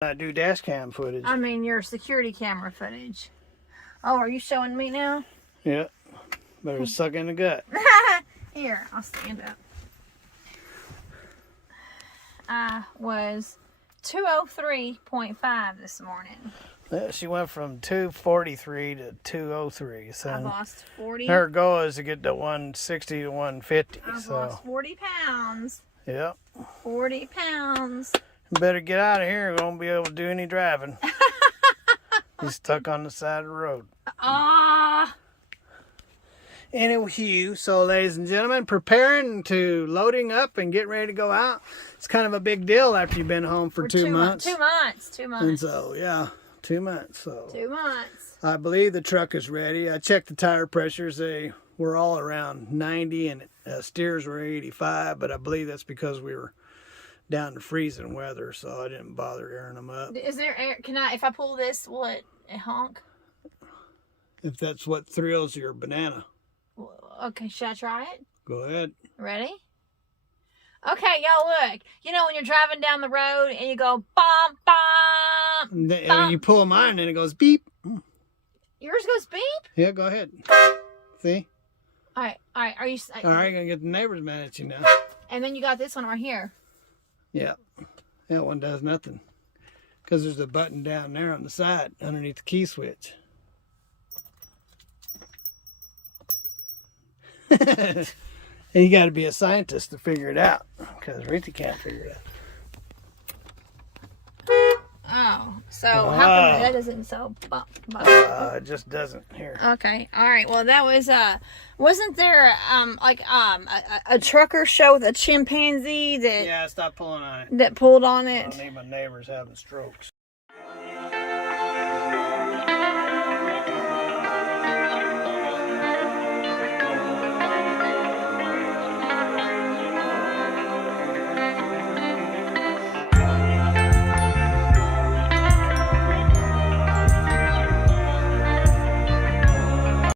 I do dash cam footage. I mean your security camera footage. Oh, are you showing me now? Yeah. Better suck in the gut. Here, I'll stand up. I was 203.5 this morning. Yeah, she went from 243 to 203. So I've lost 40. her goal is to get to 160 to 150. I've lost 40 pounds. Yeah. 40 pounds. Better get out of here. We won't be able to do any driving. He's stuck on the side of the road. Ah. Anyway, so ladies and gentlemen, preparing to loading up and get ready to go out. It's kind of a big deal after you've been home for 2 months. 2 months. 2 months. And so, yeah, 2 months. So 2 months. I believe the truck is ready. I checked the tire pressures. They were all around 90 and steers were 85, but I believe that's because we were down to freezing weather, so I didn't bother airing them up. Is there air? Can I, if I pull this, will it honk? If that's what thrills your banana. Okay, should I try it? Go ahead. Ready? Okay, y'all look. You know when you're driving down the road and you go bum bum. And then you pull mine and it goes beep. Yours goes beep? Yeah, go ahead. See? All right. Are you? All right, you're gonna get the neighbors mad at you now. And then you got this one right here. Yeah, that one does nothing because there's a button down there on the side underneath the key switch. And you got to be a scientist to figure it out because Rita can't figure it out. Oh, so how come that doesn't so bump? It just doesn't here. Okay, all right. Well, that was wasn't there a trucker show with a chimpanzee that Yeah, stop pulling on it. that pulled on I it? don't need my neighbors having strokes.